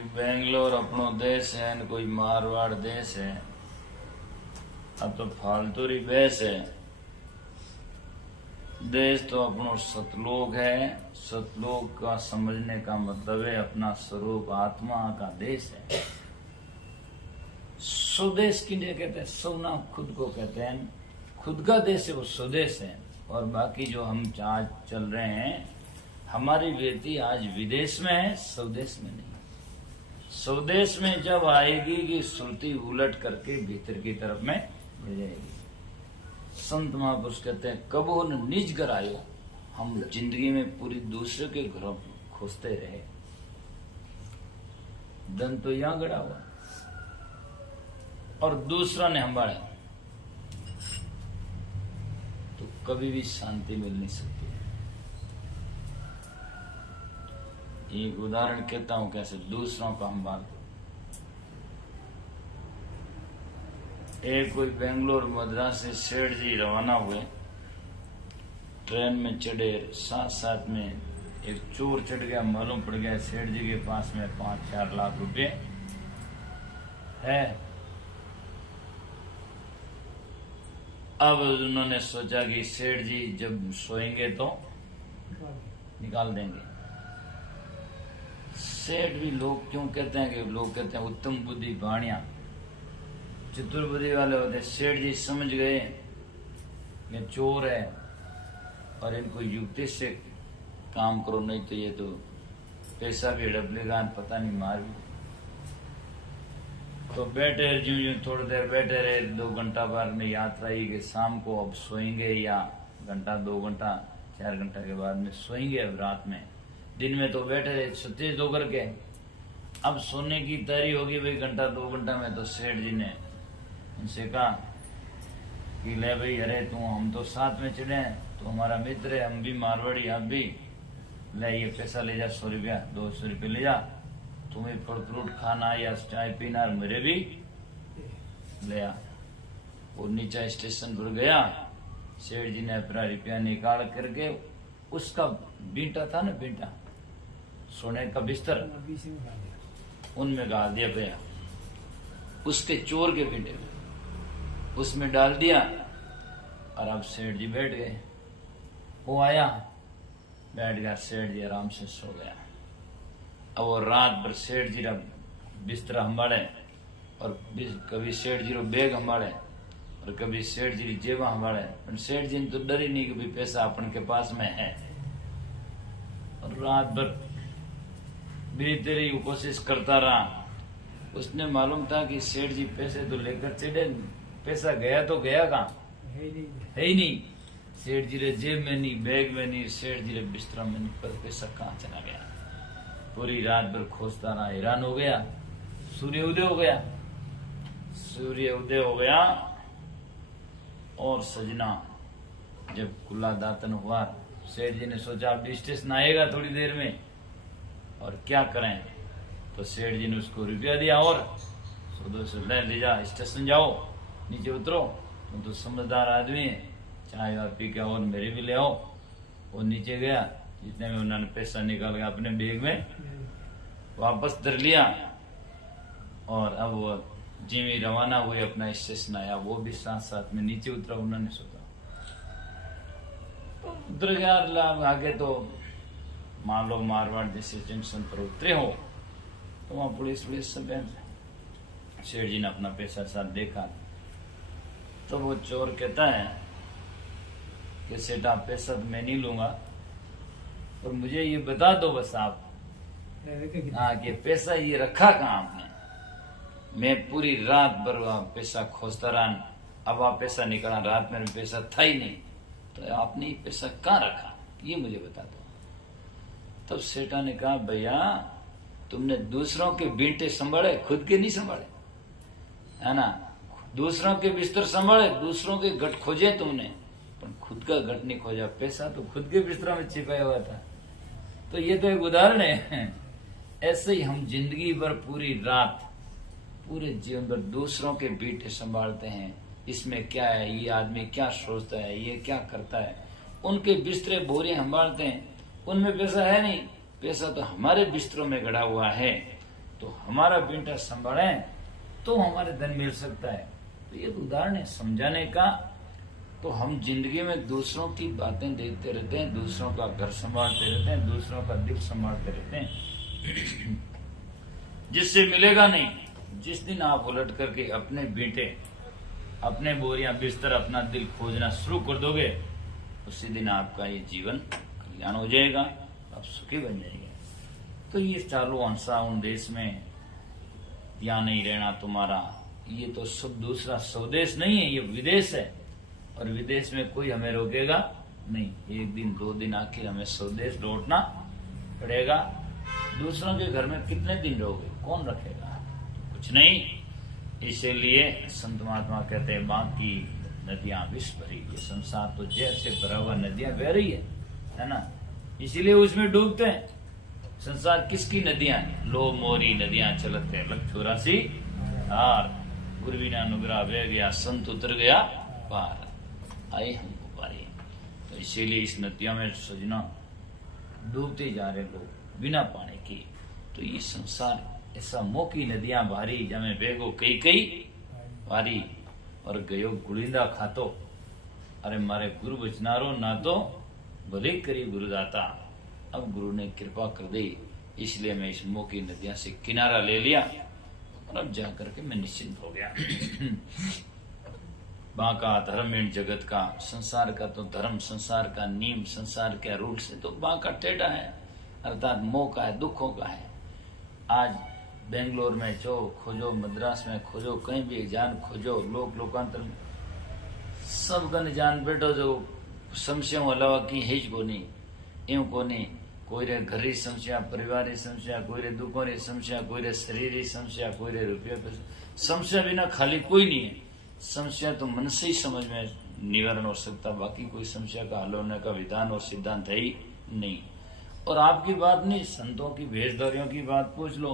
कोई बेंगलोर अपनो देश है न कोई मारवाड़ देश है। अब तो फालतू री बहस है। देश तो अपनो सतलोक है। सतलोक का समझने का मतलब है अपना स्वरूप आत्मा का देश है। स्वदेश किन्हें कहते हैं? स्वना खुद को कहते हैं। खुद का देश है वो स्वदेश है। और बाकी जो हम आज चल रहे हैं, हमारी व्यक्ति आज विदेश में है, स्वदेश में नहीं। स्वदेश में जब आएगी कि श्रुति उलट करके भीतर की तरफ में ले जाएगी। संत महापुरुष कहते हैं कबो न निज घर आयो। हम जिंदगी में पूरी दूसरे के घरों खोजते रहे, धन तो यहां गड़ा हुआ और दूसरा ने संभाला, तो कभी भी शांति मिल नहीं सकती। एक उदाहरण कहता हूं कैसे दूसरों का संभाल। एक कोई बेंगलोर मद्रास से सेठ जी रवाना हुए, ट्रेन में चढ़े, साथ साथ में एक चोर चढ़ गया। मालूम पड़ गया सेठ जी के पास में 5-4 लाख रुपए है। अब उन्होंने सोचा कि सेठ जी जब सोएंगे तो निकाल देंगे। सेठ भी लोग क्यों कहते हैं कि लोग कहते हैं उत्तम बुद्धि बाणिया, चतुर बुद्धि वाले होते हैं। सेठ जी समझ गए ये चोर है और इनको युक्ति से काम करो, नहीं तो ये तो पैसा भी हड़प लेगा, पता नहीं मार भी। तो बैठे जो थोड़ी देर बैठे रहे, 2 घंटा बाद में यात्रा ही कि शाम को अब सोएंगे या घंटा 2 घंटा 4 घंटा के बाद में सोएंगे। अब रात में, दिन में तो बैठे रहे सतेज होकर के। अब सोने की तैयारी होगी भाई घंटा 2 घंटा में। तो सेठ जी ने उनसे कहा कि ले भाई, अरे तू हम तो साथ में चढ़े हैं, तो हमारा मित्र है, हम भी मारवाड़ी, आप भी, ले ये पैसा ले जा, 100 रुपया 200 रुपये ले जा, तुम्हें फल फ्रूट खाना या चाय पीना, मेरे भी ले आ। वो नीचा स्टेशन पर गया, सेठ जी ने अपना रुपया निकाल करके उसका बीटा था ना, बीटा सोने का बिस्तर, उनमें डाल दिया भैया, उसके चोर के बीटे में उसमें डाल दिया। और अब सेठ जी बैठ गए। वो आया, बैठ गया, सेठ जी आराम से सो गया। अब वो रात भर सेठ जी बिस्तरा संभाले और कभी सेठ जी बैग संभाले और कभी सेठ जी जेबा संभाले। पर सेठ जी ने तो डर ही नहीं कि भाई पैसा अपन के पास में है। और रात भर बेहतरी कोशिश करता रहा। उसने मालूम था कि सेठ जी पैसे तो लेकर चढ़े, पैसा गया तो गया कहाँ, है ही नहीं। सेठ जी रे जेब में नहीं, बैग में नहीं, सेठ जी रे बिस्तरा में नहीं, पर पैसा कहाँ चला गया। पूरी रात भर खोजता रहा, हैरान हो गया। सूर्य उदय हो गया, सूर्य उदय हो गया और सजना जब खुला दातन हुआ, सेठ जी ने सोचा अब स्टेशन आएगा थोड़ी देर में और क्या करें। तो सेठ जी ने उसको रुपया दिया और 100-200 ले जा, स्टेशन जाओ, नीचे उतरो, तुम तो समझदार आदमी है, चाय वाय पी के और मेरे भी ले आओ। वो नीचे गया, जितने में उन्होंने पैसा निकाल के अपने बैग में वापस धर लिया। और अब वो जिमी रवाना हुए, अपना स्टेशन आया, वो भी साथ साथ में नीचे उतरा। उन्होंने सोचा तो उतर गया। आगे तो मान लो मारवाड़ जैसे जंक्शन पर उतरे हो तो वहां पुलिस सब है। सेठ जी ने अपना पैसा साथ देखा तो वो चोर कहता है कि सेठ आप पैसा तो मैं नहीं लूंगा, पर मुझे ये बता दो बस आप, हाँ, कि पैसा ये रखा कहाँ आपने। मैं पूरी रात भर पैसा खोजता रहा, अब आप पैसा निकाला, रात में पैसा था ही नहीं, तो आपने ये पैसा कहाँ रखा, ये मुझे बता दो। तब सेठा ने कहा भैया तुमने दूसरों के बींटे संभाले, खुद के नहीं संभाले, है ना। दूसरों के बिस्तर संभाले, दूसरों के गट खोजे तुमने, पर खुद का गट नहीं खोजा। पैसा तो खुद के बिस्तर में छिपाया हुआ था। तो ये तो एक उदाहरण है। ऐसे ही हम जिंदगी भर पूरी रात, पूरे जीवन भर दूसरों के बीटे संभालते हैं। इसमें क्या है, ये आदमी क्या सोचता है, ये क्या करता है। उनके बिस्तरे बोरियां संभालते हैं, उनमें पैसा है नहीं, पैसा तो हमारे बिस्तरों में गड़ा हुआ है। तो हमारा बेटा संभाले तो हमारे धन मिल सकता है। तो ये उदाहरण है समझाने का। तो हम जिंदगी में दूसरों की बातें देखते रहते हैं, दूसरों का घर संभालते रहते हैं, दूसरों का दिल संभालते रहते हैं, जिससे मिलेगा नहीं। जिस दिन आप उलट करके अपने बेटे, अपने बोरियां बिस्तर, अपना दिल खोजना शुरू कर दोगे, उसी दिन आपका ये जीवन कल्याण हो जाएगा, आप सुखी बन जाएंगे। तो ये चालू अंसा उन देश में यहाँ नहीं रहना तुम्हारा, ये तो सब दूसरा स्वदेश नहीं है, ये विदेश है। और विदेश में कोई हमें रोकेगा नहीं। एक दिन 2 दिन आखिर हमें स्वदेश लौटना पड़ेगा। दूसरों के घर में कितने दिन रहोगे, कौन रखेगा? तो कुछ नहीं। इसीलिए संत महात्मा कहते हैं बाकी नदियां विष भरी, ये संसार तो जहर से भरा हुआ नदियां बह रही है ना, इसीलिए उसमें डूबते हैं। संसार किसकी नदियां हैं? लो मोरी नदियां चलते हैं लख 84 हार, गुरु ना अनुग्रह बह गया, संत उतर गया पार, आए हमको पारे। तो इसीलिए इस नदियों में सजना डूबते जा रहे लोग बिना पानी की। तो ये संसार ऐसा मोकी नदियां भारी, जमे बेगो कई कई भारी और गयो गुड़िंदा खातो। अरे मारे गुरु बचनारो ना तो भले करी गुरुदाता। अब गुरु ने कृपा कर दी, इसलिए मैं इस मोकी नदियां से किनारा ले लिया और अब जाकर के मैं निश्चिंत हो गया। बांका धर्म इन जगत का, संसार का तो धर्म, संसार का नियम, संसार के रूल से तो बांका टेढ़ा है, अर्थात मोह का है, दुखों का है। आज बेंगलोर में जो खोजो, मद्रास में खोजो, कहीं भी जान खोजो, लोकांतर सब गन जान बैठो जो समस्याओं अलावा की है को नहीं, यूं को नहीं। कोई रे घरी समस्या, परिवार समस्या, कोई रे दुखों री समस्या, कोई रे शरीर समस्या, कोई रे रुपया समस्या बिना खाली कोई नहीं है। समस्या तो मन से ही समझ में निवारण हो सकता, बाकी कोई समस्या का हल होने का विधान और सिद्धांत है ही नहीं। और आपकी बात नहीं, संतों की भेषधारियों की बात पूछ लो,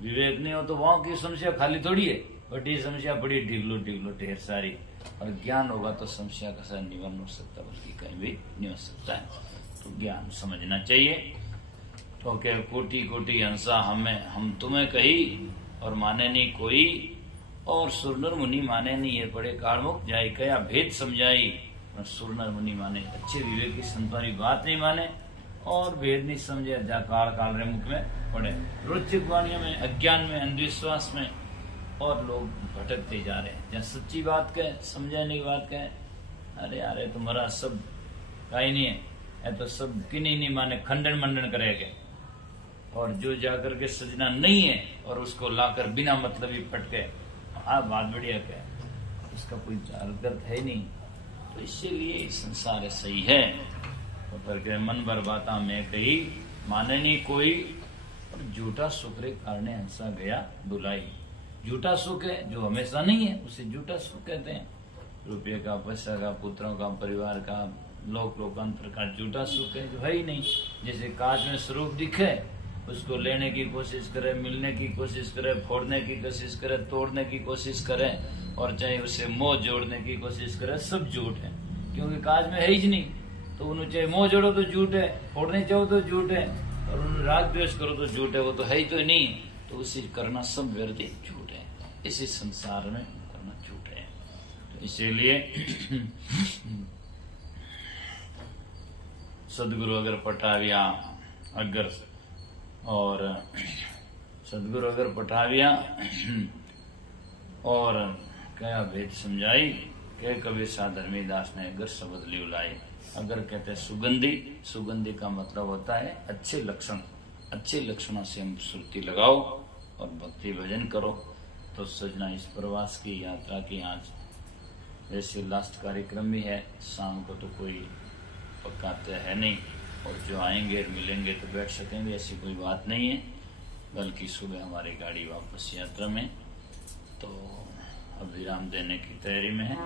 विवेक नहीं हो तो वहां की समस्या खाली थोड़ी है, बट ये समस्या बड़ी ढिगलो ढेर सारी। और ज्ञान होगा तो समस्या का साथ निवारण हो सकता, बल्कि कहीं भी नहीं हो सकता है। तो ज्ञान समझना चाहिए। तो क्या कोटि कोटि हंसा हमें हम तुम्हें कही, और माने नहीं कोई, और सुरनर मुनि माने नहीं, ये बड़े कालमुख जाई कया भेद समझाई। और सुरनर मुनि माने अच्छे विवेक की संतों बात नहीं माने, और भेद नहीं समझे, जा काल काल रे मुख में पड़े रोचक वाणियों में, अज्ञान में, अंधविश्वास में, और लोग भटकते जा रहे हैं। जहाँ सच्ची बात कहे, समझाने की बात कहे, अरे यार तुम्हारा सब कहीं नहीं है, ये तो सब किन्हीं नहीं माने, खंडन मंडन करेंगे। और जो जाकर के सजना नहीं है और उसको लाकर बिना मतलब ही पटके, हाँ बात बढ़िया क्या, उसका कोई अर्थ है नहीं। तो इसीलिए संसार सही है। तो पर मन बर्बाता में कही, माने नहीं कोई, और झूठा सुख रे कारणे हंसा गया दुलाई। झूठा सुख है जो हमेशा नहीं है, उसे झूठा सुख कहते हैं। रुपये का, पैसा का, पुत्रों का, परिवार का, लोकांतर का झूठा सुख है जो है ही नहीं। जैसे कांच में स्वरूप दिखे, उसको लेने की कोशिश करे, मिलने की कोशिश करे, फोड़ने की कोशिश करे, तोड़ने की कोशिश करे, और चाहे उसे मोह जोड़ने की कोशिश करे, सब झूठ है, क्योंकि कांच में है ही नहीं। तो उन्हें चाहे मोह जोड़ो तो झूठ है, फोड़ने चाहो तो झूठ है, और उन्हें राग द्वेष करो तो झूठ है, वो तो है ही तो नहीं। तो उसे करना सब व्यर्थ झूठ है, इसी संसार में करना झूठ है। तो इसीलिए सदगुरु अगर पटाविया अगर, और सदगुरु अगर पठाविया और क्या भेद समझाई, क्या कबीर शाह धर्मीदास ने अगर शब्द लिवलाई। अगर कहते हैं सुगंधी, सुगंधी का मतलब होता है अच्छे लक्षण, अच्छे लक्षणों से हम श्रुति लगाओ और भक्ति भजन करो। तो सजना इस प्रवास की यात्रा की आज वैसे लास्ट कार्यक्रम भी है, शाम को तो कोई पक्का तय है नहीं, और जो आएंगे मिलेंगे तो बैठ सकेंगे, ऐसी कोई बात नहीं है। बल्कि सुबह हमारी गाड़ी वापस यात्रा में, तो अब विराम देने की तैयारी में है।